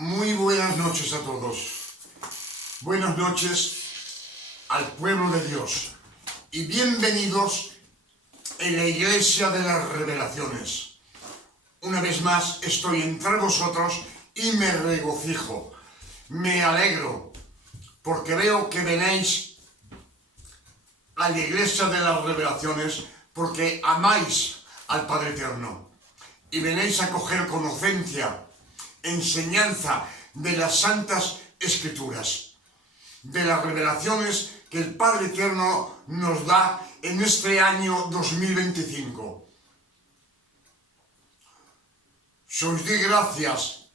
Muy buenas noches a todos. Buenas noches al pueblo de Dios y bienvenidos en la Iglesia de las Revelaciones. Una vez más estoy entre vosotros y me regocijo, me alegro, porque veo que venéis a la Iglesia de las Revelaciones porque amáis al Padre Eterno y venéis a coger conocencia, enseñanza de las Santas Escrituras, de las revelaciones que el Padre Eterno nos da en este año 2025. Os doy gracias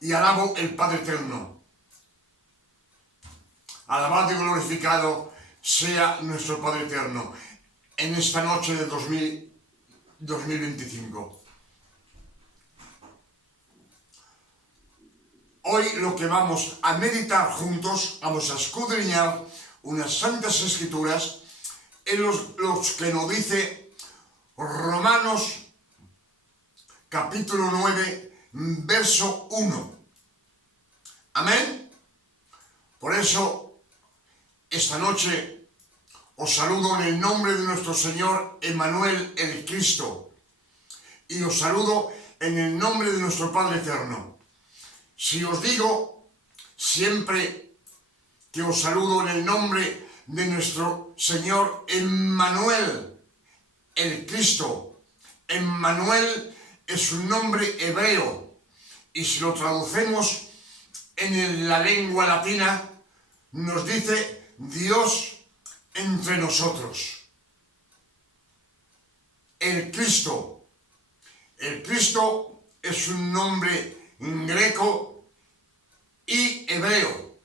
y alabo el Padre Eterno. Alabado y glorificado sea nuestro Padre Eterno en esta noche de 2025. Hoy lo que vamos a meditar juntos, vamos a escudriñar unas santas escrituras en los que nos dice Romanos capítulo 9, verso 1. Amén. Por eso, esta noche os saludo en el nombre de nuestro Señor Emmanuel el Cristo y os saludo en el nombre de nuestro Padre Eterno. Si os digo siempre que os saludo en el nombre de nuestro Señor Emmanuel, el Cristo, Emmanuel es un nombre hebreo y si lo traducemos en la lengua latina nos dice Dios entre nosotros. El Cristo es un nombre greco y hebreo,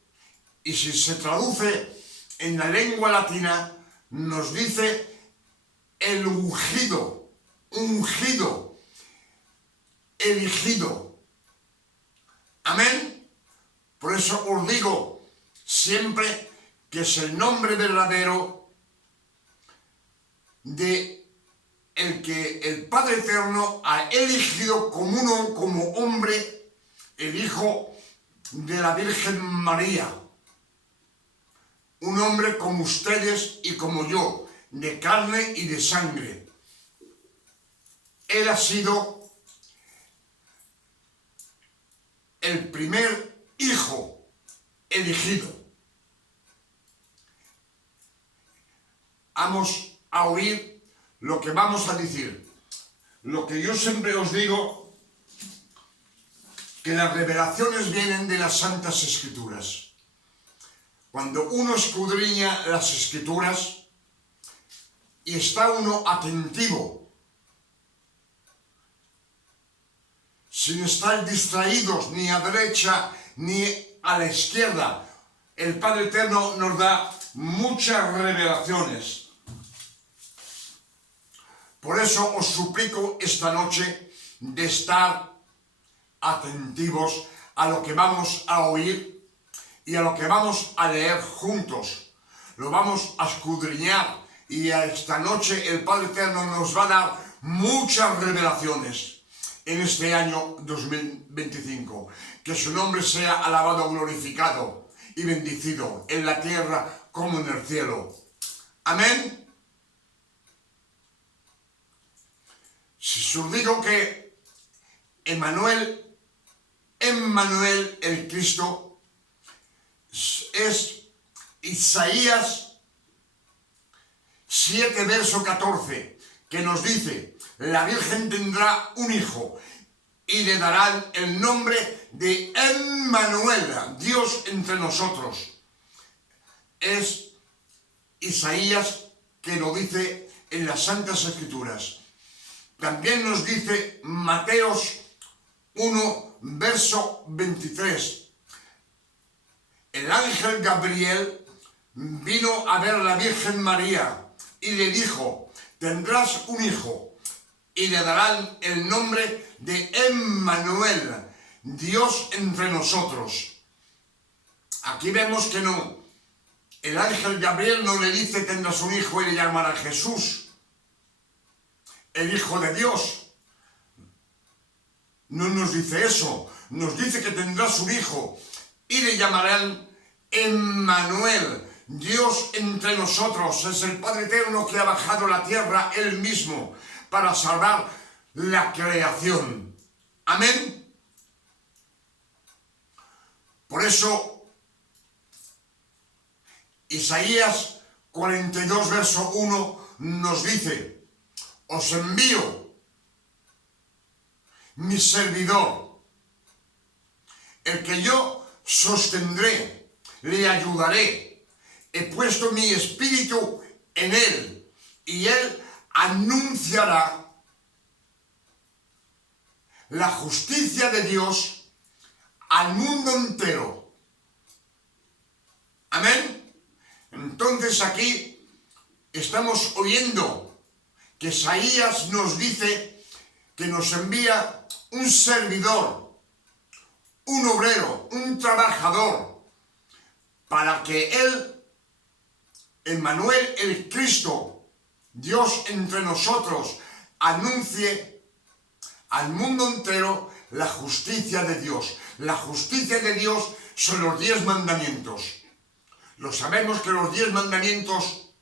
y si se traduce en la lengua latina nos dice el ungido, elegido. Amén. Por eso os digo siempre que es el nombre verdadero de el que el Padre Eterno ha elegido como hombre, el Hijo de la Virgen María, un hombre como ustedes y como yo, de carne y de sangre. Él ha sido el primer hijo elegido. Vamos a oír lo que vamos a decir. Lo que yo siempre os digo, que las revelaciones vienen de las Santas Escrituras. Cuando uno escudriña las Escrituras y está uno atentivo, sin estar distraídos ni a derecha ni a la izquierda, el Padre Eterno nos da muchas revelaciones. Por eso os suplico esta noche de estar atentivos a lo que vamos a oír y a lo que vamos a leer juntos. Lo vamos a escudriñar y esta noche el Padre Eterno nos va a dar muchas revelaciones en este año 2025. Que su nombre sea alabado, glorificado y bendecido en la tierra como en el cielo. Amén. Si os digo que Emmanuel el Cristo es Isaías 7, verso 14, que nos dice: la Virgen tendrá un hijo y le darán el nombre de Emmanuel, Dios entre nosotros. Es Isaías que lo dice en las Santas Escrituras. También nos dice Mateos 1, verso 23. El ángel Gabriel vino a ver a la Virgen María y le dijo: tendrás un hijo y le darán el nombre de Emmanuel, Dios entre nosotros. Aquí vemos que no, el ángel Gabriel no le dice tendrás un hijo y le llamará Jesús, el Hijo de Dios. no nos dice eso, nos dice que tendrás un hijo y le llamarán Emmanuel, Dios entre nosotros. Es el Padre Eterno que ha bajado a la tierra Él mismo para salvar la creación. Amén. Por eso, Isaías 42, verso 1 nos dice: os envío mi servidor, el que yo sostendré, le ayudaré. He puesto mi espíritu en él y él anunciará la justicia de Dios al mundo entero. Amén. Entonces aquí estamos oyendo que Isaías nos dice que nos envía un servidor, un obrero, un trabajador, para que él, Emmanuel, el Cristo, Dios entre nosotros, anuncie al mundo entero la justicia de Dios. La justicia de Dios son los 10 mandamientos. Lo sabemos que los 10 mandamientos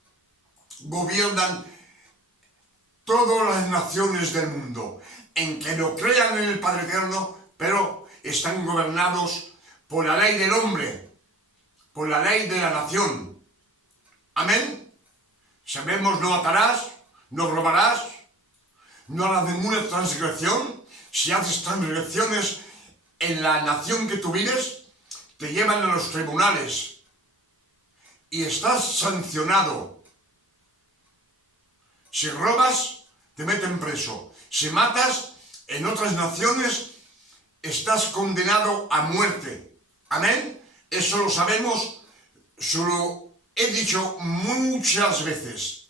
gobiernan todas las naciones del mundo, en que no crean en el Padre Eterno, pero están gobernados por la ley del hombre, por la ley de la nación. Amén. Sabemos: no matarás, no robarás, no harás ninguna transgresión. Si haces transgresiones en la nación que tú vives, te llevan a los tribunales y estás sancionado. Si robas, te meten preso. Si matas, en otras naciones estás condenado a muerte. Amén. Eso lo sabemos, solo he dicho muchas veces.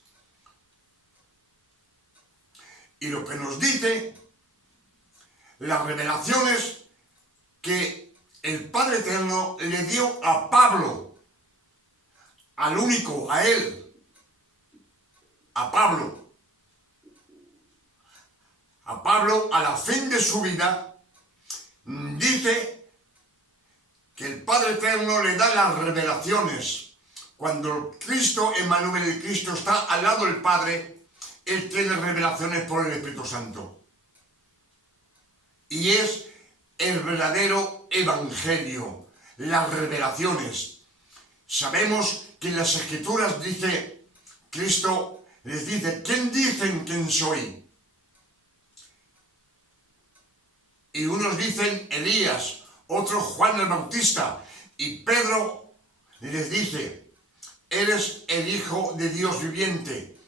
Y lo que nos dice las revelaciones que el Padre Eterno le dio a Pablo, al único, a él, a Pablo, a la fin de su vida, dice que el Padre Eterno le da las revelaciones. Cuando Cristo, Emmanuel, el Cristo, está al lado del Padre, Él tiene revelaciones por el Espíritu Santo. Y es el verdadero evangelio, las revelaciones. Sabemos que en las Escrituras dice, Cristo les dice: ¿quién dicen quién soy? Y unos dicen Elías, otros Juan el Bautista, y Pedro les dice: eres el Hijo de Dios viviente.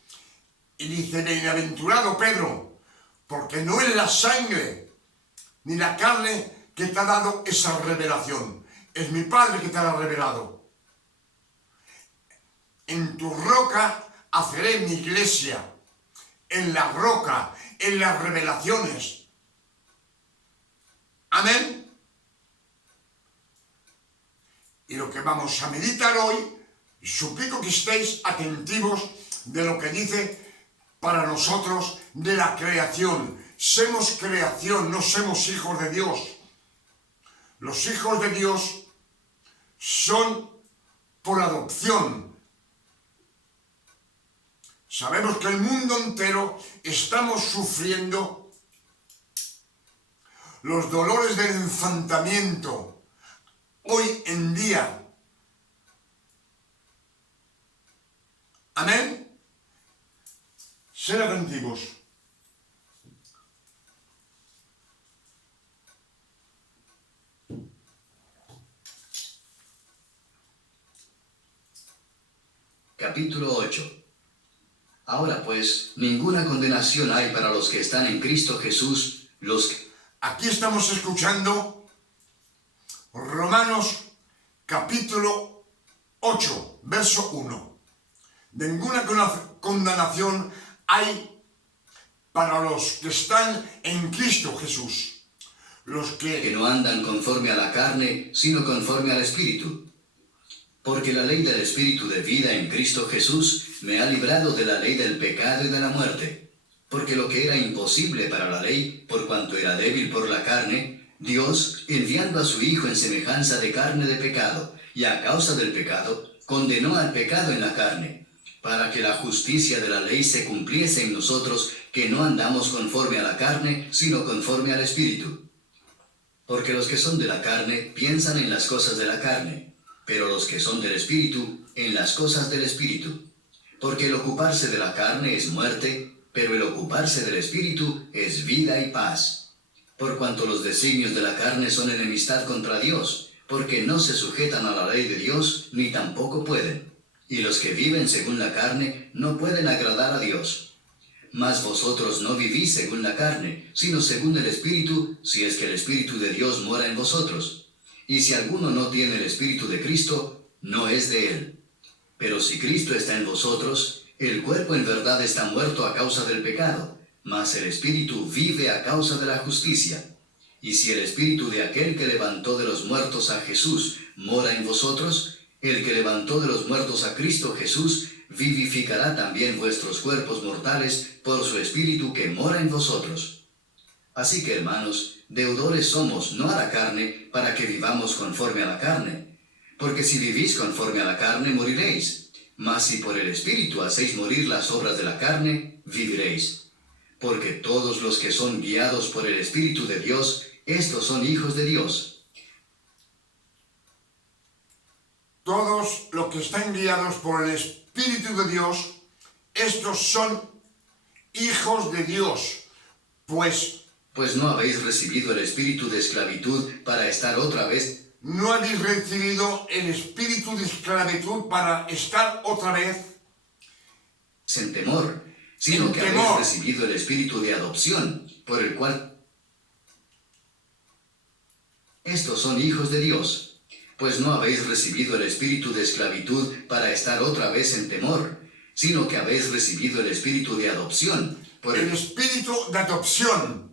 Y dice: bienaventurado Pedro, porque no es la sangre ni la carne que te ha dado esa revelación, es mi Padre que te la ha revelado. En tu roca haceré mi iglesia, en la roca, en las revelaciones. Amén. Y lo que vamos a meditar hoy, suplico que estéis atentivos de lo que dice para nosotros de la creación. Somos creación, no somos hijos de Dios. Los hijos de Dios son por adopción. Sabemos que el mundo entero estamos sufriendo los dolores del infantamiento hoy en día. Amén. Sed atentivos. Capítulo 8. Ahora pues, ninguna condenación hay para los que están en Cristo Jesús, los que... Aquí estamos escuchando Romanos capítulo 8, verso 1. Ninguna condenación hay para los que están en Cristo Jesús, los que no andan conforme a la carne, sino conforme al Espíritu. Porque la ley del Espíritu de vida en Cristo Jesús me ha librado de la ley del pecado y de la muerte. Porque lo que era imposible para la ley, por cuanto era débil por la carne, Dios, enviando a su Hijo en semejanza de carne de pecado, y a causa del pecado, condenó al pecado en la carne, para que la justicia de la ley se cumpliese en nosotros, que no andamos conforme a la carne, sino conforme al Espíritu. Porque los que son de la carne piensan en las cosas de la carne, pero los que son del Espíritu, en las cosas del Espíritu. Porque el ocuparse de la carne es muerte, pero el ocuparse del Espíritu es vida y paz. Por cuanto los designios de la carne son enemistad contra Dios, porque no se sujetan a la ley de Dios, ni tampoco pueden. Y los que viven según la carne no pueden agradar a Dios. Mas vosotros no vivís según la carne, sino según el Espíritu, si es que el Espíritu de Dios mora en vosotros. Y si alguno no tiene el Espíritu de Cristo, no es de él. Pero si Cristo está en vosotros, el cuerpo en verdad está muerto a causa del pecado, mas el Espíritu vive a causa de la justicia. Y si el Espíritu de aquel que levantó de los muertos a Jesús mora en vosotros, el que levantó de los muertos a Cristo Jesús vivificará también vuestros cuerpos mortales por su Espíritu que mora en vosotros. Así que, hermanos, deudores somos no a la carne, para que vivamos conforme a la carne. Porque si vivís conforme a la carne, moriréis. Mas si por el Espíritu hacéis morir las obras de la carne, viviréis. Porque todos los que son guiados por el Espíritu de Dios, estos son hijos de Dios. Todos los que están guiados por el Espíritu de Dios, estos son hijos de Dios. Pues no habéis recibido el espíritu de esclavitud para estar otra vez. No habéis recibido el espíritu de esclavitud para estar otra vez en temor, sino que habéis recibido el espíritu de adopción, por el cual estos son hijos de Dios. Pues no habéis recibido el espíritu de esclavitud para estar otra vez en temor, sino que habéis recibido el espíritu de adopción, por el espíritu de adopción.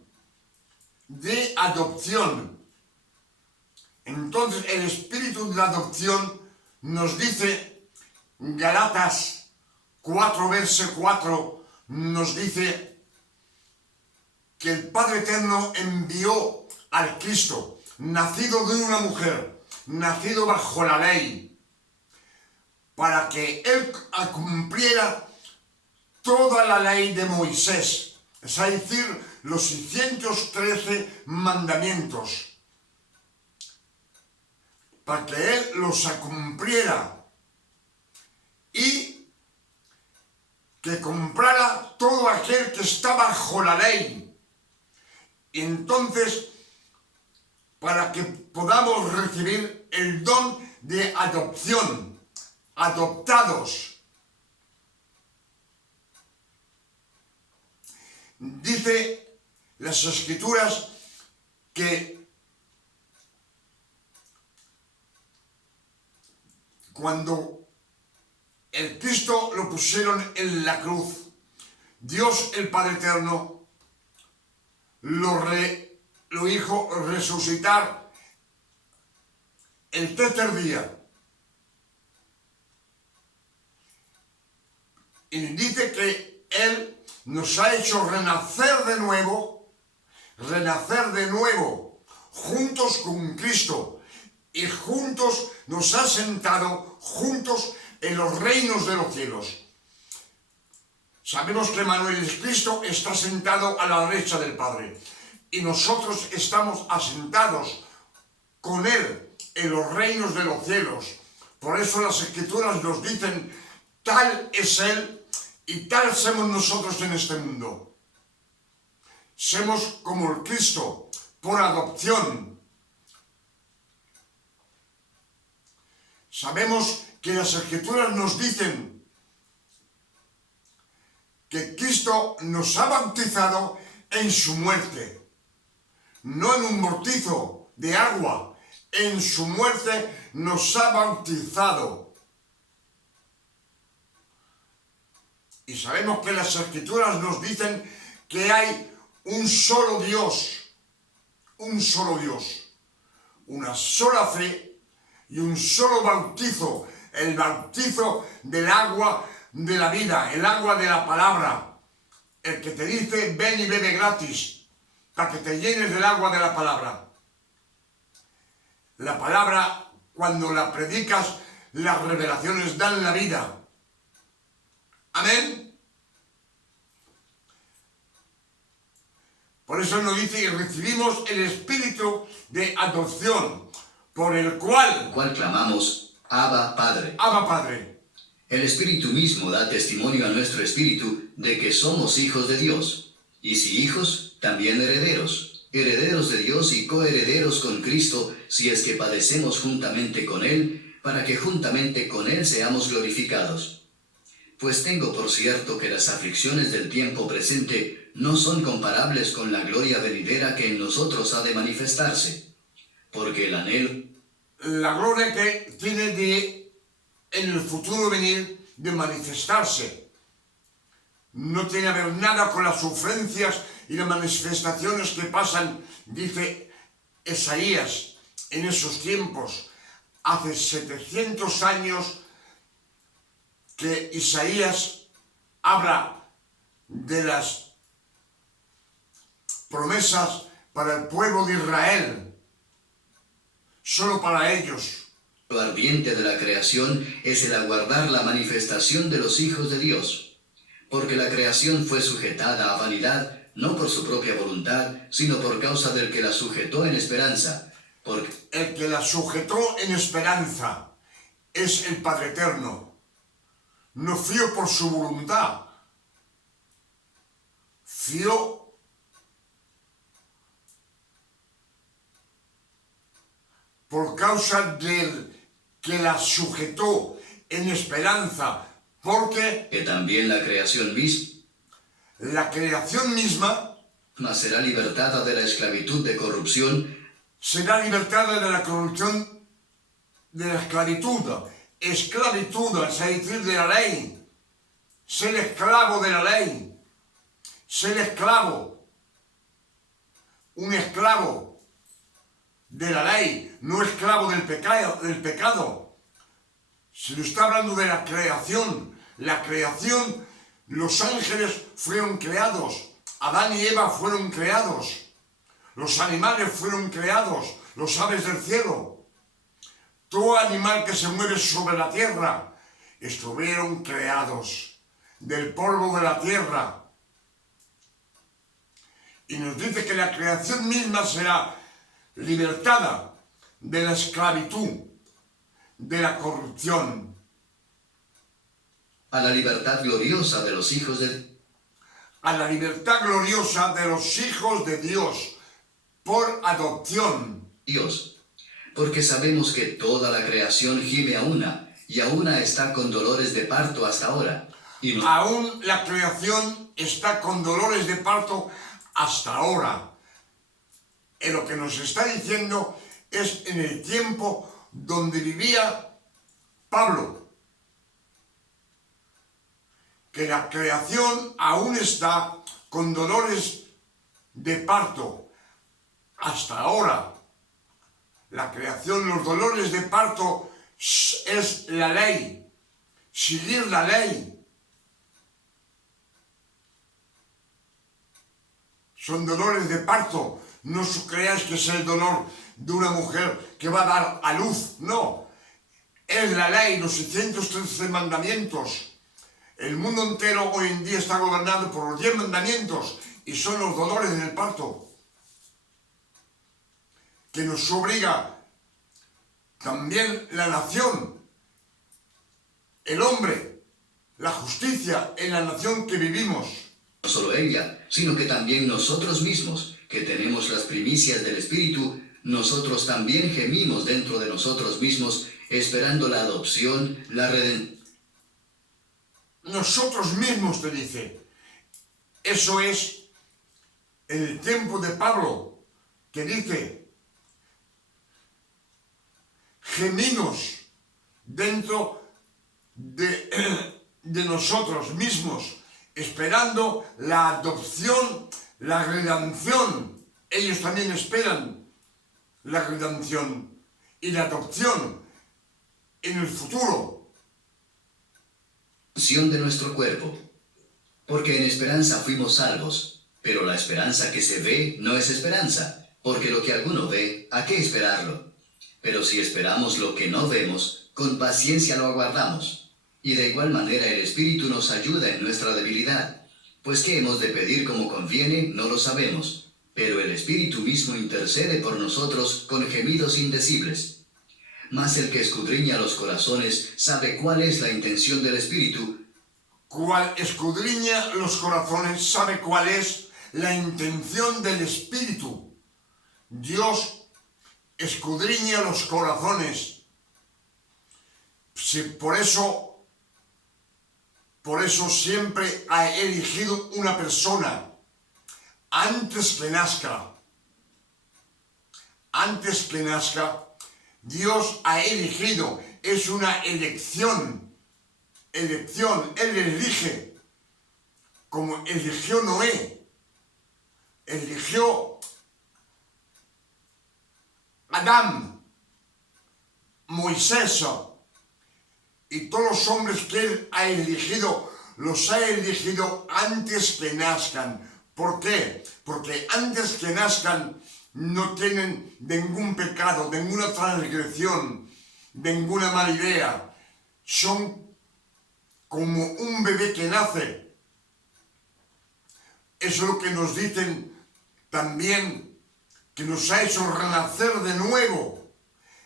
Entonces el espíritu de la adopción nos dice, Galatas 4, verso 4, nos dice que el Padre Eterno envió al Cristo, nacido de una mujer, nacido bajo la ley, para que Él cumpliera toda la ley de Moisés, es decir, los 613 mandamientos, para que Él los cumpliera y que comprara todo aquel que está bajo la ley. Y entonces, para que podamos recibir el don de adopción, adoptados. Dice las Escrituras que cuando el Cristo lo pusieron en la cruz, Dios el Padre Eterno lo hizo resucitar el tercer día. Y dice que Él nos ha hecho renacer de nuevo, juntos con Cristo, y juntos nos ha sentado juntos en los reinos de los cielos. Sabemos que Manuel el Cristo está sentado a la derecha del Padre, y nosotros estamos asentados con Él en los reinos de los cielos. Por eso las Escrituras nos dicen, tal es Él, y tal somos nosotros en este mundo. Somos como el Cristo, por adopción. Sabemos que las Escrituras nos dicen que Cristo nos ha bautizado en su muerte, no en un bautizo de agua, en su muerte nos ha bautizado. Y sabemos que las Escrituras nos dicen que hay un solo Dios, una sola fe y un solo bautizo, el bautizo del agua de la vida, el agua de la palabra, el que te dice ven y bebe gratis, para que te llenes del agua de la palabra. La palabra, cuando la predicas, las revelaciones dan la vida. Amén. Por eso nos dice, y recibimos el espíritu de adopción, por el cual clamamos, Abba, Padre. Abba, Padre. El Espíritu mismo da testimonio a nuestro espíritu de que somos hijos de Dios. Y si hijos, también herederos. Herederos de Dios y coherederos con Cristo, si es que padecemos juntamente con Él, para que juntamente con Él seamos glorificados. Pues tengo por cierto que las aflicciones del tiempo presente no son comparables con la gloria venidera que en nosotros ha de manifestarse. Porque el anhelo, la gloria que tiene en el futuro venir de manifestarse, no tiene que ver nada con las sufrencias y las manifestaciones que pasan, dice Isaías, en esos tiempos. Hace 700 años que Isaías habla de las promesas para el pueblo de Israel, solo para ellos. Lo ardiente de la creación es el aguardar la manifestación de los hijos de Dios, porque la creación fue sujetada a vanidad, no por su propia voluntad, sino por causa del que la sujetó en esperanza. Porque el que la sujetó en esperanza es el Padre Eterno. No fió por su voluntad, fió por causa del que la sujetó en esperanza, porque que también la creación misma será libertada de la esclavitud de corrupción, será libertada de la corrupción de la esclavitud, es decir, de la ley, ser esclavo de la ley, ser esclavo, un esclavo de la ley, no esclavo del pecado. Se nos está hablando de la creación. La creación, los ángeles fueron creados, Adán y Eva fueron creados, los animales fueron creados, los aves del cielo, todo animal que se mueve sobre la tierra, estuvieron creados del polvo de la tierra. Y nos dice que la creación misma será libertada de la esclavitud, de la corrupción, a la libertad gloriosa de los hijos de a la libertad gloriosa de los hijos de Dios, por adopción. Dios. Porque sabemos que toda la creación gime a una, y a una está con dolores de parto hasta ahora. Aún la creación está con dolores de parto hasta ahora. Y lo que nos está diciendo es en el tiempo donde vivía Pablo, que la creación aún está con dolores de parto hasta ahora. La creación, los dolores de parto es la ley, seguir la ley. Son dolores de parto. No creáis que es el dolor de una mujer que va a dar a luz. No. Es la ley, los 613 mandamientos. El mundo entero hoy en día está gobernado por los 10 mandamientos y son los dolores del parto que nos obliga también la nación, el hombre, la justicia en la nación que vivimos. No solo ella, sino que también nosotros mismos, que tenemos las primicias del Espíritu, nosotros también gemimos dentro de nosotros mismos, esperando la adopción, la redención. Nosotros mismos, te dice. Eso es el tiempo de Pablo, que dice, gemimos dentro de nosotros mismos, esperando la adopción, la redención. Ellos también esperan la redención y la adopción en el futuro. De nuestro cuerpo. Porque en esperanza fuimos salvos. Pero la esperanza que se ve no es esperanza, porque lo que alguno ve, ¿a qué esperarlo? Pero si esperamos lo que no vemos, con paciencia lo aguardamos. Y de igual manera el Espíritu nos ayuda en nuestra debilidad. Pues qué hemos de pedir como conviene, no lo sabemos. Pero el Espíritu mismo intercede por nosotros con gemidos indecibles. Mas el que escudriña los corazones sabe cuál es la intención del Espíritu. Cual escudriña los corazones sabe cuál es la intención del Espíritu. Dios escudriña los corazones. Sí, por eso siempre ha elegido una persona antes que nazca. Antes que nazca, Dios ha elegido. Es una elección. Él elige. Como eligió Noé. Eligió Adán, Moisés y todos los hombres que Él ha elegido, los ha elegido antes que nazcan. ¿Por qué? Porque antes que nazcan no tienen ningún pecado, ninguna transgresión, ninguna mala idea. Son como un bebé que nace. Eso es lo que nos dicen también, que nos ha hecho renacer de nuevo.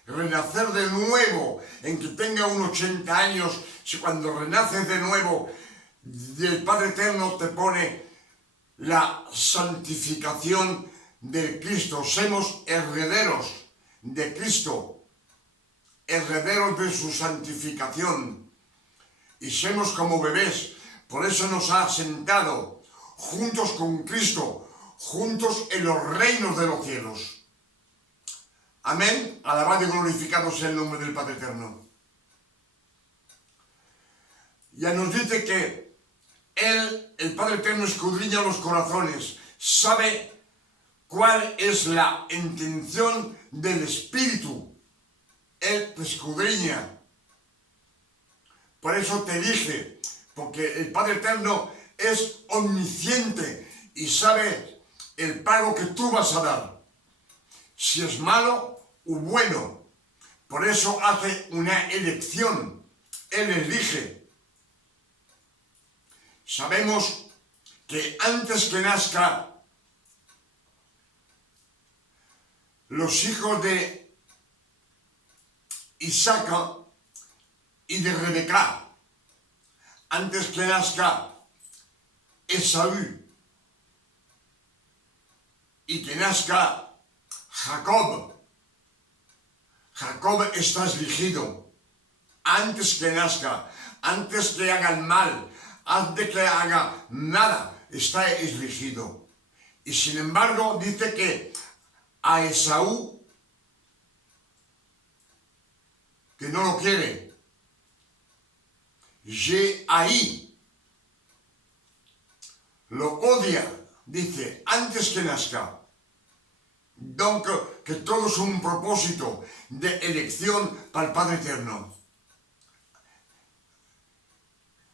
Renacer de nuevo, en que tenga unos 80 años, si cuando renaces de nuevo, el Padre Eterno te pone la santificación de Cristo. Somos herederos de Cristo, herederos de su santificación. Y somos como bebés. Por eso nos ha sentado juntos con Cristo, juntos en los reinos de los cielos. Amén. Alabado y glorificado sea el nombre del Padre Eterno. Ya nos dice que Él, el Padre Eterno, escudriña los corazones, sabe cuál es la intención del Espíritu. Él te escudriña. Por eso te elige, porque el Padre Eterno es omnisciente y sabe el pago que tú vas a dar, si es malo o bueno. Por eso hace una elección. Él elige. Sabemos que antes que nazca, los hijos de Isaac y de Rebeca, antes que nazca Esaú y que nazca Jacob, Jacob está elegido antes que nazca, antes que haga el mal, antes que haga nada, está elegido. Y sin embargo dice que a Esaú, que no lo quiere, ahí lo odia, dice, antes que nazca. Donc, que todo es un propósito de elección para el Padre Eterno.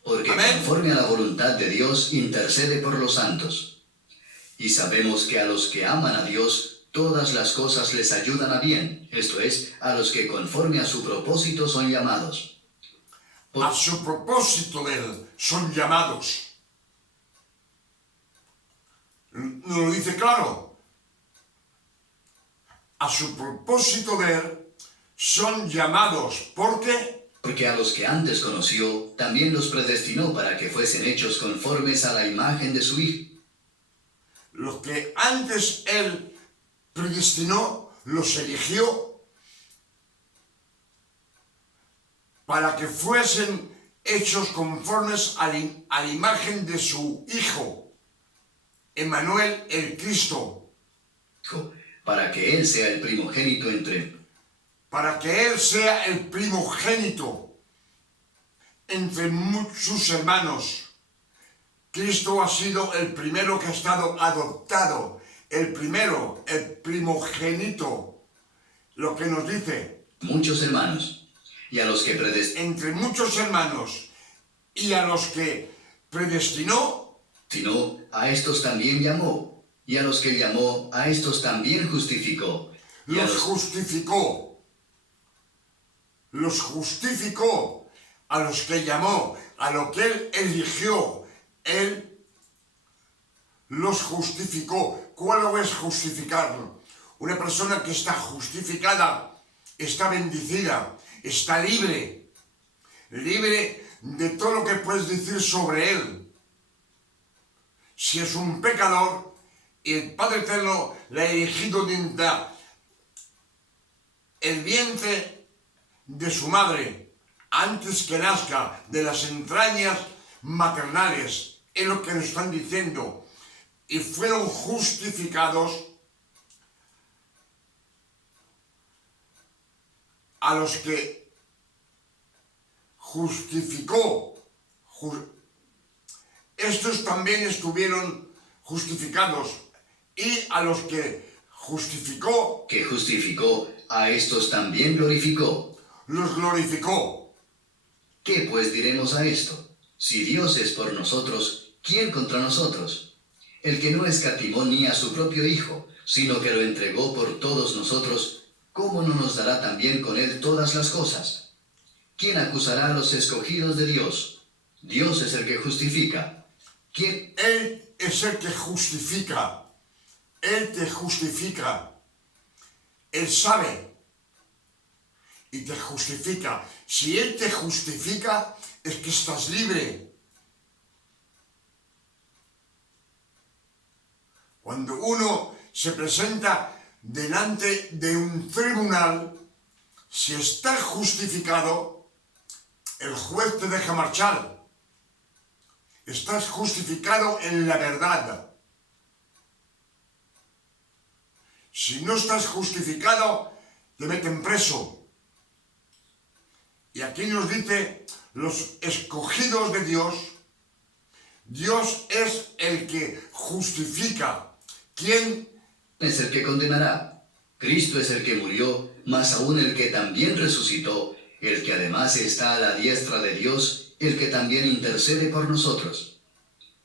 Porque Amén. conforme a la voluntad de Dios intercede por los santos. Y sabemos que a los que aman a Dios, todas las cosas les ayudan a bien, esto es, a los que conforme a su propósito son llamados. A su propósito de Él son llamados. ¿No lo dice claro? A su propósito de Él son llamados. ¿Por qué? Porque a los que antes conoció, también los predestinó para que fuesen hechos conformes a la imagen de su Hijo. Los que antes Él predestinó, los eligió para que fuesen hechos conformes a la imagen de su Hijo, Emmanuel, el Cristo. Para que Él sea el primogénito Para que Él sea el primogénito entre muchos hermanos. Cristo ha sido el primero que ha estado adoptado, el primero, el primogénito. Lo que nos dice, muchos hermanos, y a los que entre muchos hermanos, y a los que predestinó, sino a estos también llamó, y a los que llamó, a estos también justificó. Y a Los justificó. Los justificó a los que llamó, a lo que Él eligió. Él los justificó. ¿Cuál es justificarlo? Una persona que está justificada, está bendecida, está libre. Libre de todo lo que puedes decir sobre él. Si es un pecador, y el Padre Eterno le ha elegido desde el vientre de su madre, antes que nazca, de las entrañas maternales, es lo que nos están diciendo, y fueron justificados a los que justificó. Estos también estuvieron justificados, y a los que justificó, que justificó, a estos también glorificó. los glorificó. ¿Qué pues diremos a esto? Si Dios es por nosotros, ¿quién contra nosotros? El que no escatimó ni a su propio Hijo, sino que lo entregó por todos nosotros, ¿cómo no nos dará también con él todas las cosas? ¿Quién acusará a los escogidos de Dios? Dios es el que justifica. ¿Quién? Él es el que justifica. Él te justifica. Él sabe y te justifica. Si Él te justifica, es que estás libre. Cuando uno se presenta delante de un tribunal, si está justificado, el juez te deja marchar. Estás justificado en la verdad. Si no estás justificado, te meten preso. Y aquí nos dice, los escogidos de Dios, Dios es el que justifica. ¿Quién? Es el que condenará. Cristo es el que murió, más aún el que también resucitó, el que además está a la diestra de Dios, el que también intercede por nosotros.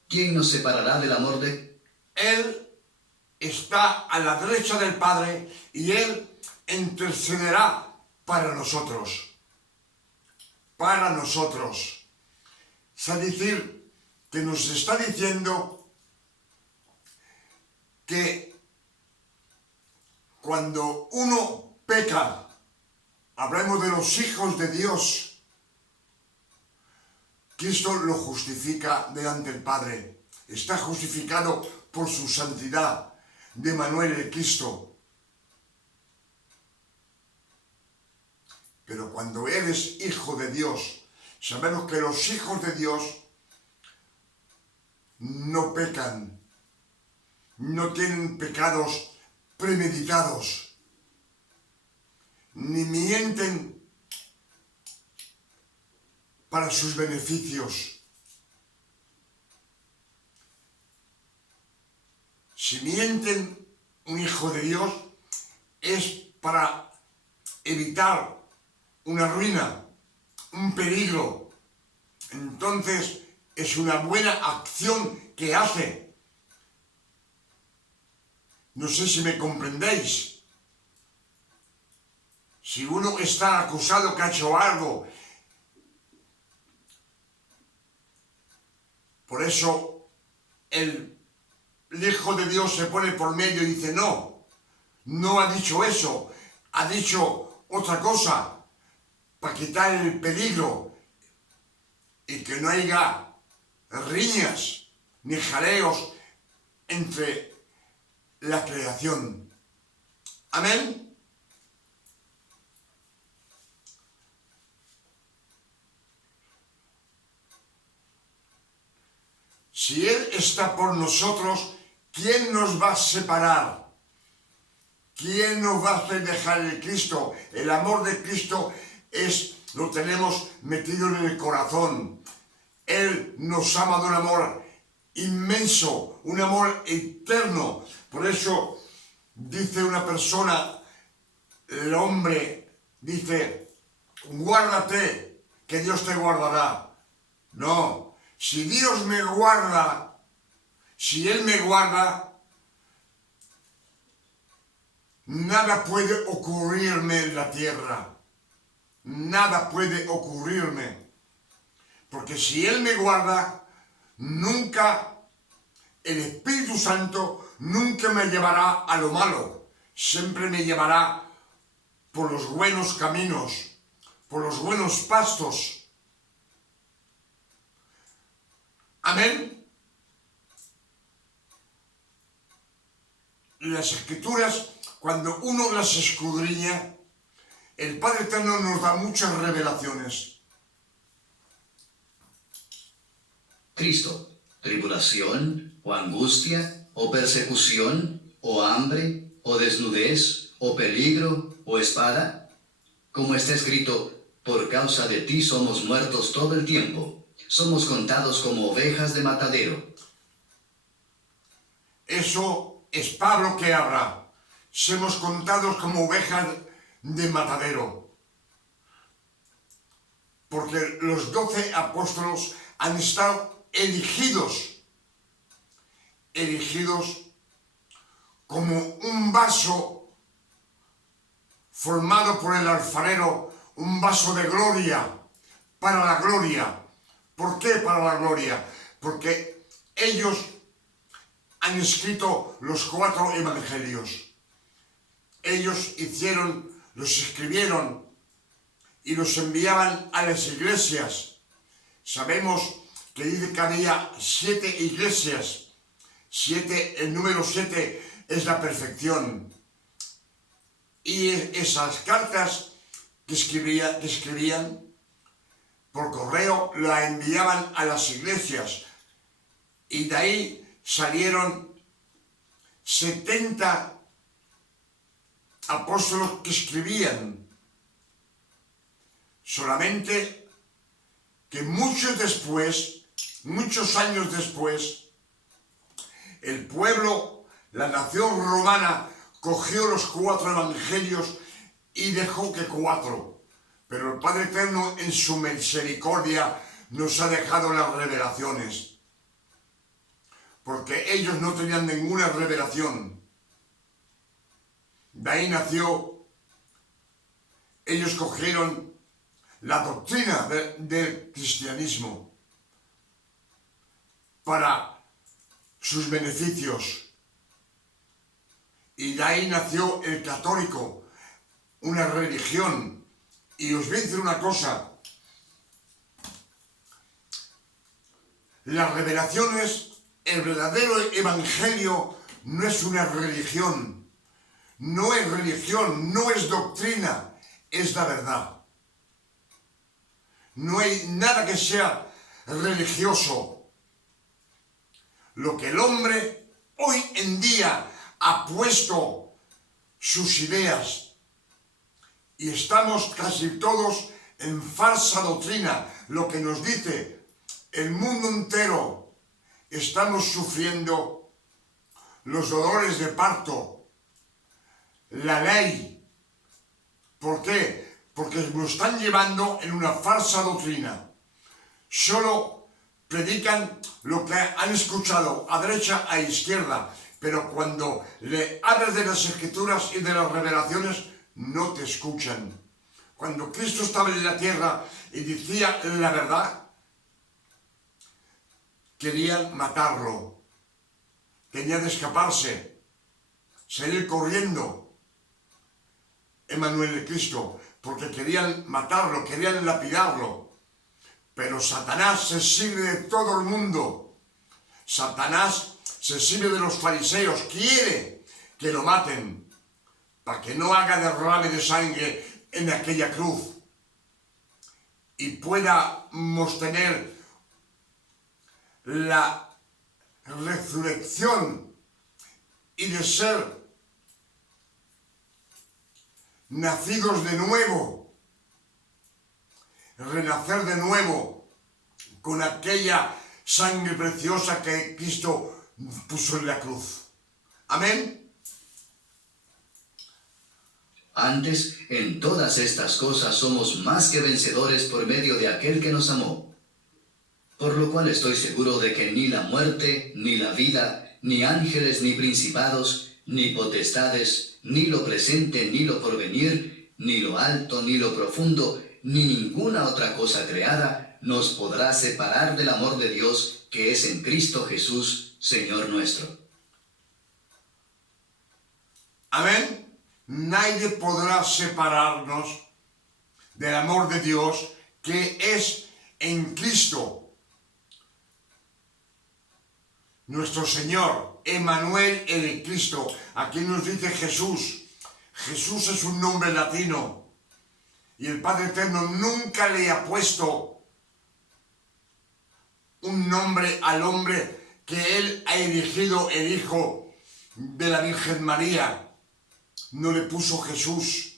¿Quién nos separará del amor de Él está a la derecha del Padre y Él intercederá para nosotros. Para nosotros. Es decir, que nos está diciendo que cuando uno peca, hablamos de los hijos de Dios, Cristo lo justifica delante del Padre. Está justificado por su santidad de Manuel el Cristo. Pero cuando eres hijo de Dios, sabemos que los hijos de Dios no pecan, no tienen pecados premeditados, ni mienten para sus beneficios. Si mienten un hijo de Dios es para evitar una ruina, un peligro. Entonces es una buena acción que hace. No sé si me comprendéis. Si uno está acusado que ha hecho algo, por eso el Hijo de Dios se pone por medio y dice, no, no ha dicho eso, ha dicho otra cosa, para quitar el peligro y que no haya riñas ni jaleos entre la creación. Amén. Si Él está por nosotros, ¿quién nos va a separar? ¿Quién nos va a hacer dejar el Cristo? El amor de Cristo lo tenemos metido en el corazón. Él nos ama de un amor inmenso, un amor eterno. Por eso dice una persona, el hombre dice, guárdate, que Dios te guardará. No, si Dios me guarda, si Él me guarda, nada puede ocurrirme en la tierra. Nada puede ocurrirme. Porque si Él me guarda, nunca, el Espíritu Santo nunca me llevará a lo malo. Siempre me llevará por los buenos caminos, por los buenos pastos. Amén. Las Escrituras, cuando uno las escudriña, el Padre Eterno nos da muchas revelaciones. Cristo, tribulación, o angustia, o persecución, o hambre, o desnudez, o peligro, o espada. Como está escrito, por causa de ti somos muertos todo el tiempo, somos contados como ovejas de matadero. Eso es Pablo que habla. Somos contados como ovejas de matadero. Porque los 12 apóstolos han estado elegidos como un vaso formado por el alfarero, un vaso de gloria, para la gloria. ¿Por qué para la gloria? Porque ellos han escrito los 4 evangelios. Ellos los escribieron y los enviaban a las iglesias. Sabemos que dice que había 7 iglesias. El número 7 es la perfección. Y esas cartas que escribían por correo la enviaban a las iglesias. Y de ahí salieron 70 apóstoles que escribían. Solamente que muchos años después, el pueblo, la nación romana, cogió los 4 evangelios y dejó que 4. Pero el Padre Eterno, en su misericordia, nos ha dejado las revelaciones. Porque ellos no tenían ninguna revelación. De ahí nació, ellos cogieron la doctrina del cristianismo para sus beneficios. Y de ahí nació el católico, una religión. Y os voy a decir una cosa. Las revelaciones, el verdadero evangelio no es una religión. No es religión, no es doctrina, es la verdad. No hay nada que sea religioso. Lo que el hombre hoy en día ha puesto sus ideas y estamos casi todos en falsa doctrina. Lo que nos dice el mundo entero, estamos sufriendo los dolores de parto, la ley. ¿Por qué? Porque nos están llevando en una falsa doctrina. Solo predican lo que han escuchado a derecha e izquierda, pero cuando le hablas de las Escrituras y de las revelaciones, no te escuchan. Cuando Cristo estaba en la tierra y decía la verdad, querían matarlo. Tenía de escaparse, salir corriendo. Emmanuel de Cristo, porque querían matarlo, querían lapidarlo. Pero Satanás se sirve de todo el mundo. Satanás se sirve de los fariseos, quiere que lo maten, para que no haga derrame de sangre en aquella cruz y podamos tener la resurrección y de ser nacidos de nuevo, renacer de nuevo con aquella sangre preciosa que Cristo puso en la cruz. Amén. Antes, en todas estas cosas somos más que vencedores por medio de aquel que nos amó. Por lo cual estoy seguro de que ni la muerte, ni la vida, ni ángeles, ni principados, ni potestades, ni lo presente, ni lo porvenir, ni lo alto, ni lo profundo, ni ninguna otra cosa creada, nos podrá separar del amor de Dios que es en Cristo Jesús, Señor nuestro. Amén. Nadie podrá separarnos del amor de Dios que es en Cristo nuestro Señor, Emmanuel el Cristo. Aquí nos dice Jesús. Jesús es un nombre latino y el Padre Eterno nunca le ha puesto un nombre al hombre que Él ha elegido, el Hijo de la Virgen María. No le puso Jesús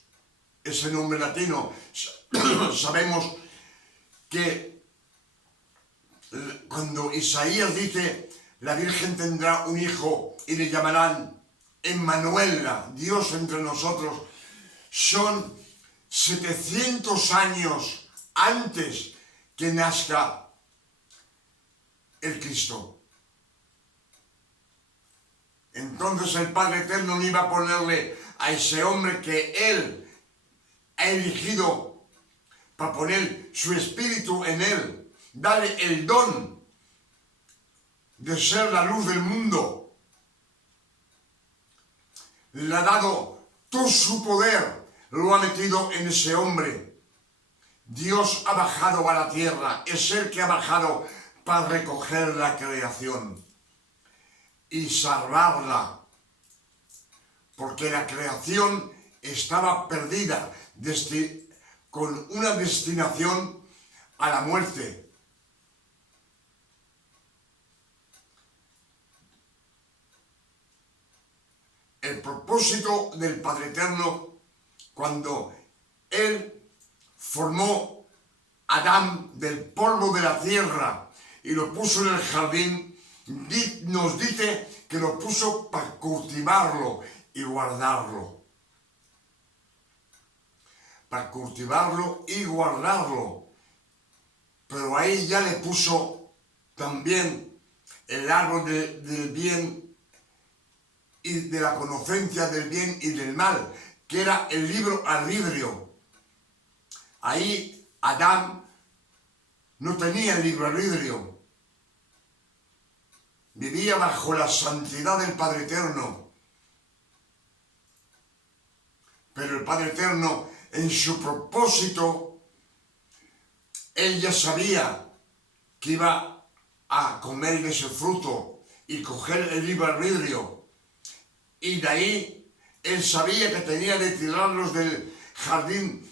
ese nombre latino. Sabemos que cuando Isaías dice: la Virgen tendrá un hijo y le llamarán Emmanuel, Dios entre nosotros, son 700 años antes que nazca el Cristo. Entonces el Padre Eterno no iba a ponerle a ese hombre que Él ha elegido para poner su espíritu en Él, darle el don de ser la luz del mundo. Le ha dado todo su poder, lo ha metido en ese hombre. Dios ha bajado a la tierra, es Él que ha bajado para recoger la creación y salvarla, porque la creación estaba perdida con una destinación a la muerte. El propósito del Padre Eterno, cuando Él formó a Adán del polvo de la tierra y lo puso en el jardín, nos dice que lo puso para cultivarlo y guardarlo. Para cultivarlo y guardarlo. Pero ahí ya le puso también el árbol del bien y de la conocencia del bien y del mal, que era el libro albedrío. Ahí Adán no tenía el libro albedrío. Vivía bajo la santidad del Padre Eterno. Pero el Padre Eterno, en su propósito, Él ya sabía que iba a comer de ese fruto y coger el libro albedrío. Y de ahí Él sabía que tenía de tirarlos del jardín,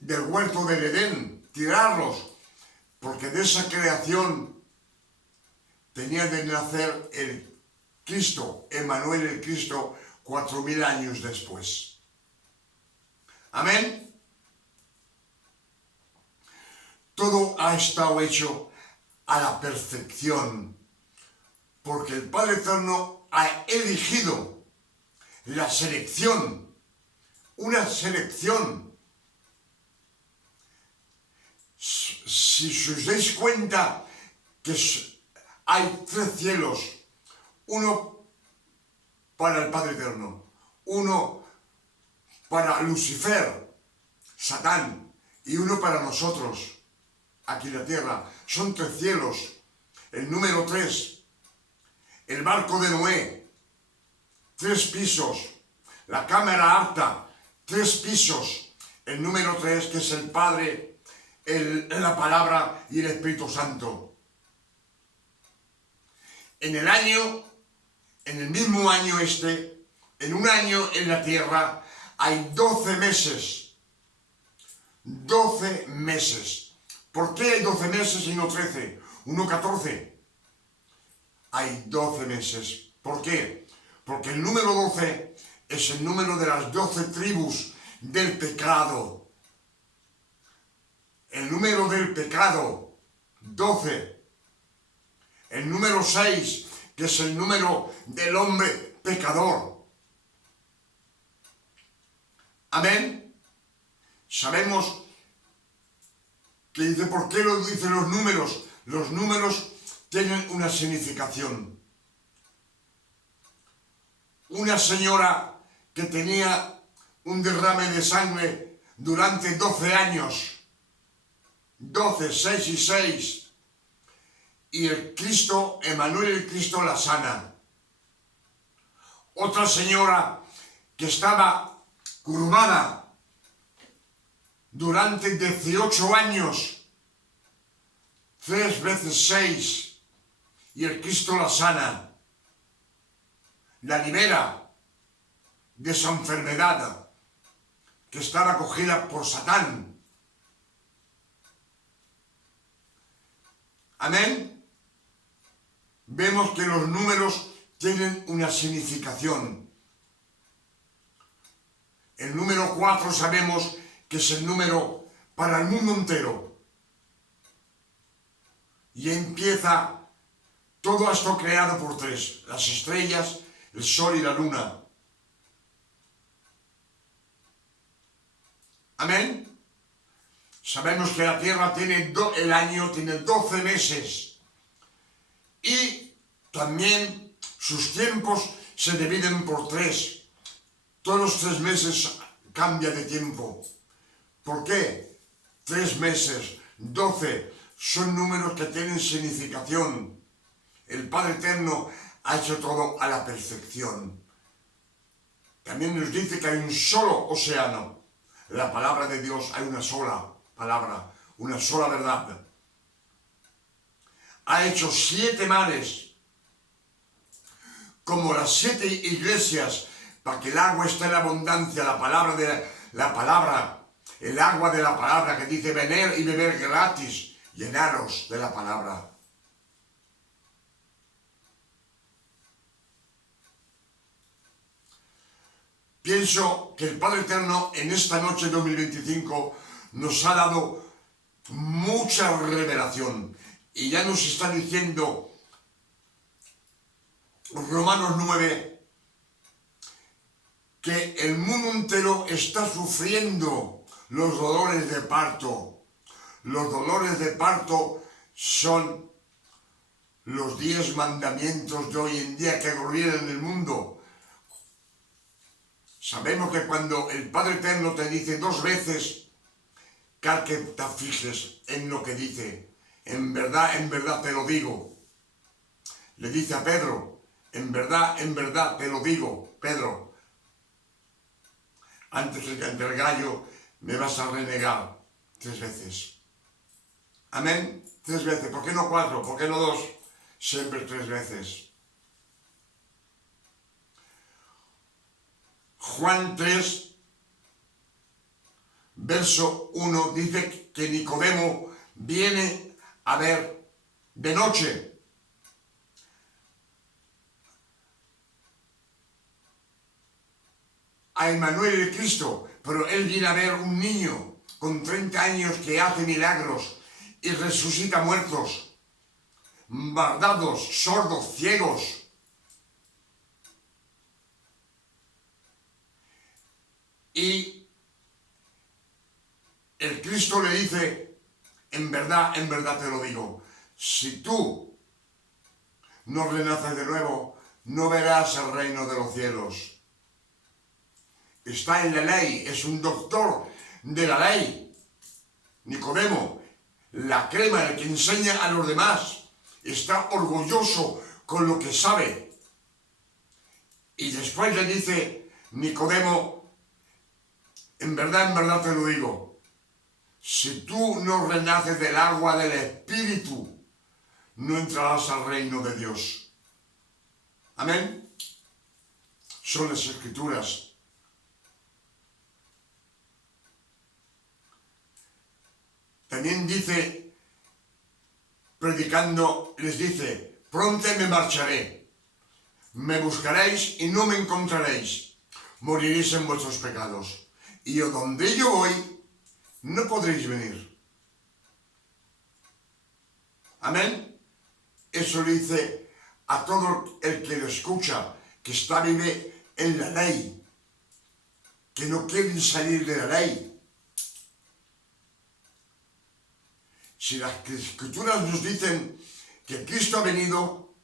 del huerto del Edén, tirarlos, porque de esa creación tenía de nacer el Cristo, Emmanuel el Cristo, 4000 años después. Amén. Todo ha estado hecho a la perfección, porque el Padre Eterno ha elegido la selección, una selección. Si os dais cuenta que hay 3 cielos, uno para el Padre Eterno, uno para Lucifer, Satán, y uno para nosotros, aquí en la tierra. Son 3 cielos. El número 3, el barco de Noé, 3 pisos. La cámara alta, 3 pisos. El número 3, que es el Padre, la Palabra y el Espíritu Santo. En el mismo año en un año en la tierra, hay 12 meses. 12 meses. ¿Por qué hay 12 meses y no 13? 14. Hay 12 meses. ¿Por qué? Porque el número 12 es el número de las 12 tribus del pecado. El número del pecado, 12. El número 6, que es el número del hombre pecador. Amén. Sabemos que dice, ¿por qué lo dicen los números? Los números tienen una significación. Una señora que tenía un derrame de sangre durante 12 años, 12, 6 y 6, y el Cristo, Emmanuel el Cristo, la sana. Otra señora que estaba curvada durante 18 años, 3 veces 6, y el Cristo la sana, la libera de esa enfermedad que estaba cogida por Satán. Amén. Vemos que los números tienen una significación. El número 4 sabemos que es el número para el mundo entero. Y empieza todo esto creado por 3, las estrellas, el sol y la luna. Amén. Sabemos que la tierra tiene el año tiene 12 meses. Y también sus tiempos se dividen por 3. Todos los 3 meses cambia de tiempo. ¿Por qué? 3 meses, 12, son números que tienen significación. El Padre Eterno ha hecho todo a la perfección. También nos dice que hay un solo océano. La palabra de Dios, hay una sola palabra, una sola verdad. Ha hecho 7 mares, como las 7 iglesias, para que el agua esté en abundancia, el agua de la palabra que dice venir y beber gratis, llenaros de la palabra. Pienso que el Padre Eterno en esta noche 2025 nos ha dado mucha revelación y ya nos está diciendo Romanos 9 que el mundo entero está sufriendo los dolores de parto. Los dolores de parto son los 10 mandamientos de hoy en día que gobiernan el mundo. Sabemos que cuando el Padre Eterno te dice 2 veces que te fijes en lo que dice, en verdad te lo digo. Le dice a Pedro, en verdad te lo digo, Pedro, antes de que entre el gallo me vas a renegar 3 veces. Amén, 3 veces. ¿Por qué no 4? ¿Por qué no 2? Siempre 3 veces. Juan 3, verso 1, dice que Nicodemo viene a ver de noche. A Emmanuel el Cristo, pero él viene a ver un niño con 30 años que hace milagros y resucita muertos, bardados, sordos, ciegos. Y el Cristo le dice, en verdad te lo digo, si tú no renaces de nuevo, no verás el reino de los cielos. Está en la ley, es un doctor de la ley. Nicodemo, la crema, el que enseña a los demás, está orgulloso con lo que sabe. Y después le dice, Nicodemo, en verdad te lo digo, si tú no renaces del agua del Espíritu, no entrarás al reino de Dios. Amén. Son las Escrituras. También dice, predicando, les dice, pronto me marcharé, me buscaréis y no me encontraréis, moriréis en vuestros pecados. Y donde yo voy, no podréis venir. Amén. Eso le dice a todo el que lo escucha, que vive en la ley, que no quieren salir de la ley. Si las escrituras nos dicen que Cristo ha venido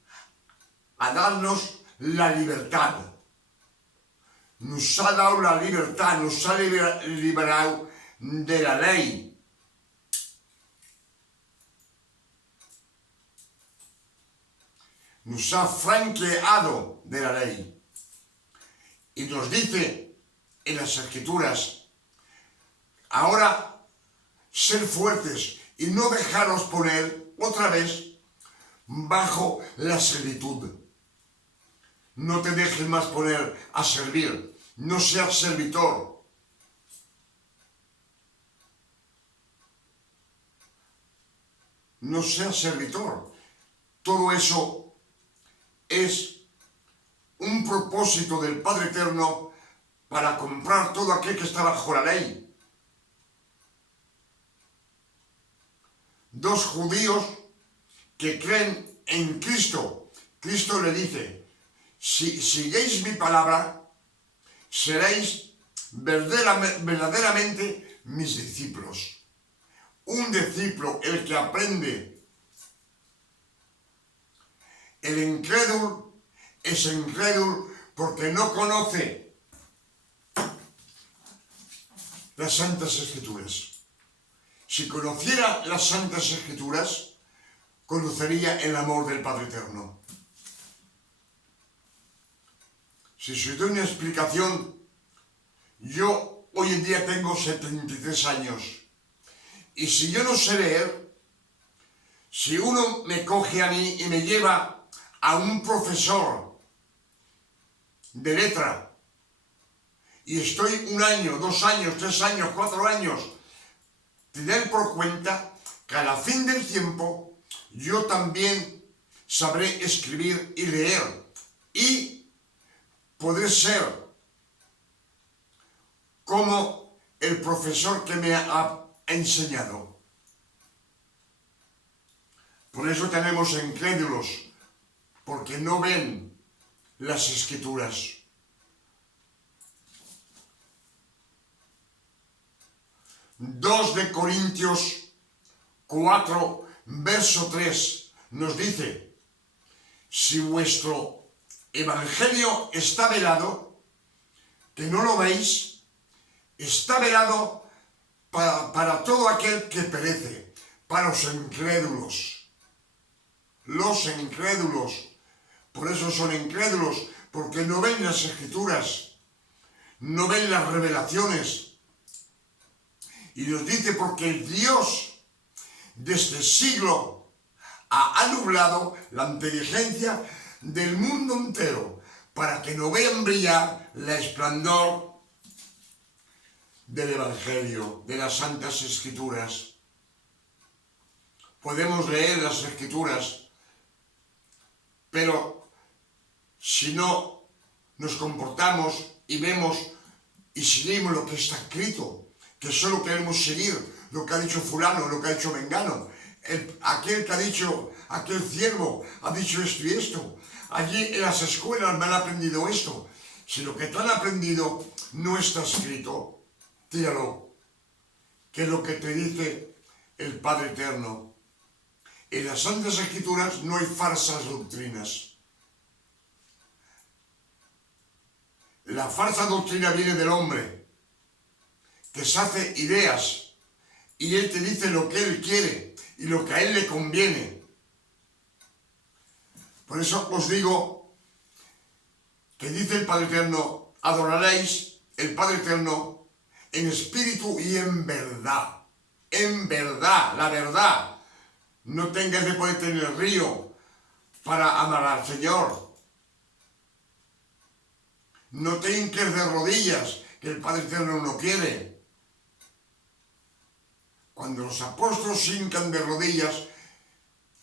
a darnos la libertad, nos ha dado la libertad, nos ha liberado de la ley. Nos ha franqueado de la ley. Y nos dice en las escrituras, ahora ser fuertes y no dejaros poner otra vez bajo la servitud. No te dejes más poner a servir, no seas servidor. No seas servidor. Todo eso es un propósito del Padre Eterno para comprar todo aquel que está bajo la ley. Dos judíos que creen en Cristo. Cristo le dice, si siguéis mi palabra, seréis verdaderamente mis discípulos. Un discípulo, el que aprende. El incrédulo es incrédulo porque no conoce las Santas Escrituras. Si conociera las Santas Escrituras, conocería el amor del Padre Eterno. Si os doy una explicación, yo hoy en día tengo 73 años. Y si yo no sé leer, si uno me coge a mí y me lleva a un profesor de letra y estoy 1 año, 2 años, 3 años, 4 años, tener por cuenta que a la fin del tiempo yo también sabré escribir y leer y podré ser como el profesor que me ha enseñado. Por eso tenemos incrédulos, porque no ven las Escrituras. Dos de Corintios 4, verso 3 nos dice, si vuestro evangelio está velado, que no lo veis, está velado para todo aquel que perece, para los incrédulos. Los incrédulos. Por eso son incrédulos, porque no ven las Escrituras, no ven las revelaciones. Y nos dice, porque el Dios de este siglo ha nublado la inteligencia del mundo entero, para que no vean brillar la esplendor del Evangelio, de las Santas Escrituras. Podemos leer las Escrituras, pero si no nos comportamos y vemos y seguimos lo que está escrito, que solo queremos seguir lo que ha dicho fulano, lo que ha dicho mengano, aquel que ha dicho, aquel siervo ha dicho esto y esto, allí en las escuelas me han aprendido esto. Si lo que te han aprendido no está escrito, tíralo, que es lo que te dice el Padre Eterno. En las Santas Escrituras no hay falsas doctrinas. La falsa doctrina viene del hombre, que se hace ideas y él te dice lo que él quiere y lo que a él le conviene. Por eso os digo que dice el Padre Eterno, adoraréis el Padre Eterno en espíritu y en verdad. En verdad, la verdad. No tengas de ponerte en el río para amar al Señor. No te hinques de rodillas, que el Padre Eterno no quiere. Cuando los apóstoles se hincan de rodillas,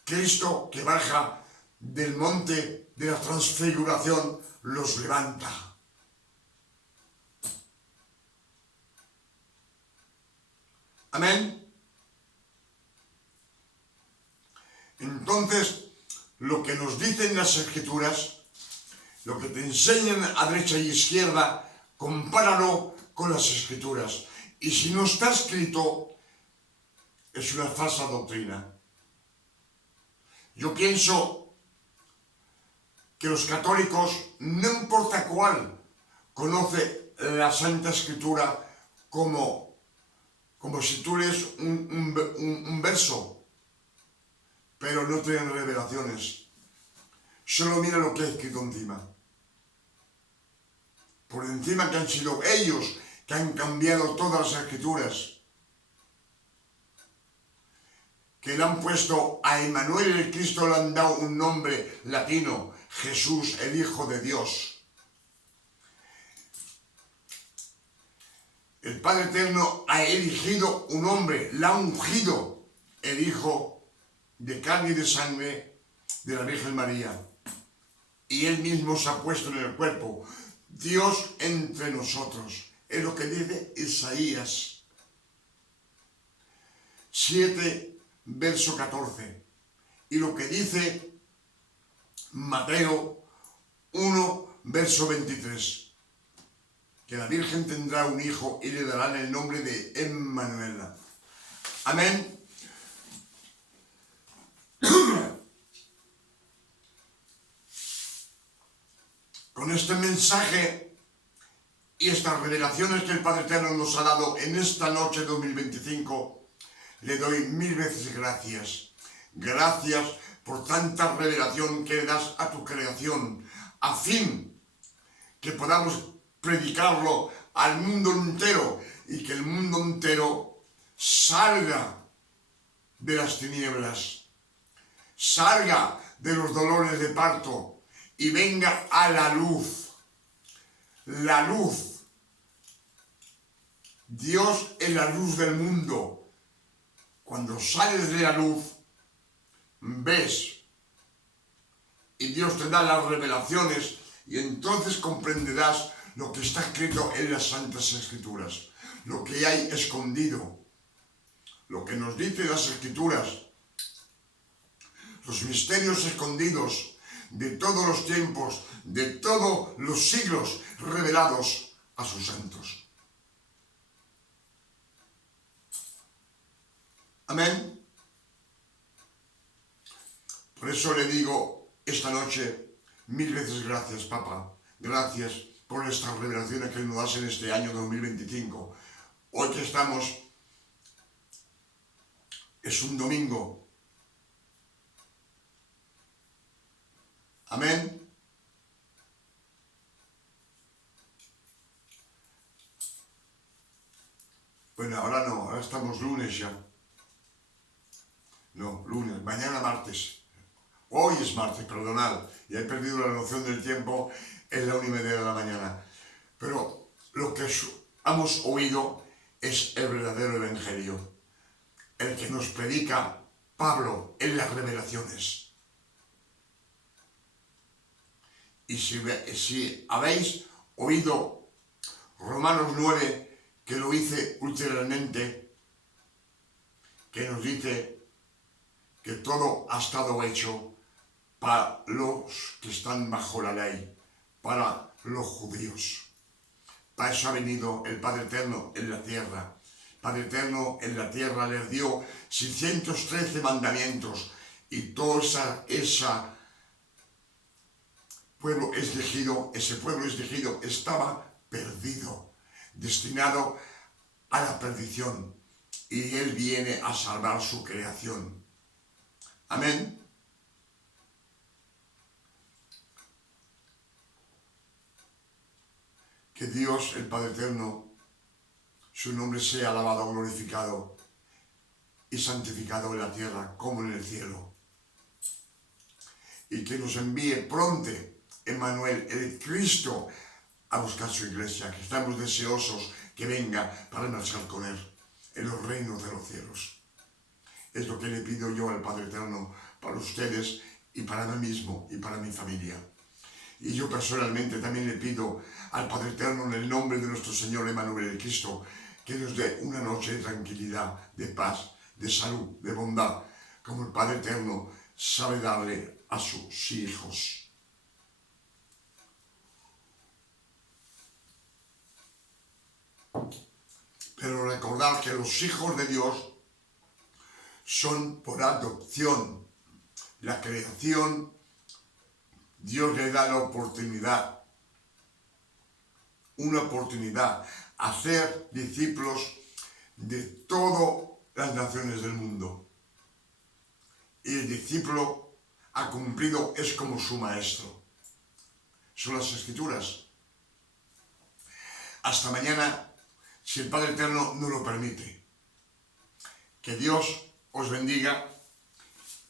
Cristo, que baja del monte de la transfiguración, los levanta. Amén. Entonces, lo que nos dicen las Escrituras, lo que te enseñan a derecha y izquierda, compáralo con las Escrituras. Y si no está escrito, es una falsa doctrina. Yo pienso que los católicos, no importa cuál, conoce la Santa Escritura como si tú lees un verso, pero no tienen revelaciones. Solo mira lo que ha escrito encima. Por encima que han sido ellos que han cambiado todas las escrituras, que le han puesto a Emmanuel el Cristo, le han dado un nombre latino, Jesús, el Hijo de Dios. El Padre Eterno ha elegido un hombre, le ha ungido, el Hijo de carne y de sangre de la Virgen María. Y Él mismo se ha puesto en el cuerpo. Dios entre nosotros. Es lo que dice Isaías 7, verso 14. Y lo que dice Mateo 1, verso 23. Que la Virgen tendrá un hijo y le darán el nombre de Emmanuel. Amén. Con este mensaje y estas revelaciones que el Padre Eterno nos ha dado en esta noche 2025, le doy 1000 veces gracias. Gracias por tanta revelación que le das a tu creación, a fin que podamos predicarlo al mundo entero y que el mundo entero salga de las tinieblas, salga de los dolores de parto y venga a la luz. La luz. Dios es la luz del mundo. Cuando sales de la luz, ves. Y Dios te da las revelaciones y entonces comprenderás lo que está escrito en las Santas Escrituras. Lo que hay escondido. Lo que nos dice las Escrituras. Los misterios escondidos de todos los tiempos, de todos los siglos, revelados a sus santos. Amén. Por eso le digo esta noche 1000 veces gracias, Papa. Gracias por estas revelaciones que nos das en este año 2025. Hoy que estamos, es un domingo. Amén. Bueno, ahora no, ahora estamos lunes ya. No, lunes, mañana martes. Hoy es martes, perdonad. Ya he perdido la noción del tiempo, es la 1:30 de la mañana. Pero lo que hemos oído es el verdadero evangelio. El que nos predica Pablo en las revelaciones. Y si habéis oído Romanos 9, que lo hice ulteriormente, que nos dice que todo ha estado hecho para los que están bajo la ley, para los judíos. Para eso ha venido el Padre Eterno en la tierra. El Padre Eterno en la tierra les dio 613 mandamientos y todo ese pueblo escogido estaba perdido, destinado a la perdición, y Él viene a salvar su creación. Amén. Que Dios, el Padre Eterno, su nombre sea alabado, glorificado y santificado en la tierra como en el cielo. Y que nos envíe pronto Emmanuel, el Cristo, a buscar su iglesia, que estamos deseosos que venga para marchar con Él en los reinos de los cielos. Es lo que le pido yo al Padre Eterno para ustedes y para mí mismo y para mi familia. Y yo personalmente también le pido al Padre Eterno en el nombre de nuestro Señor Emmanuel el Cristo, que nos dé una noche de tranquilidad, de paz, de salud, de bondad, como el Padre Eterno sabe darle a sus hijos. Pero recordad que los hijos de Dios son por adopción. La creación, Dios le da la oportunidad, una oportunidad, a hacer discípulos de todas las naciones del mundo. Y el discípulo ha cumplido, es como su maestro. Son las Escrituras. Hasta mañana, si el Padre Eterno no lo permite. Que Dios os bendiga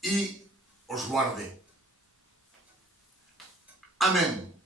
y os guarde. Amén.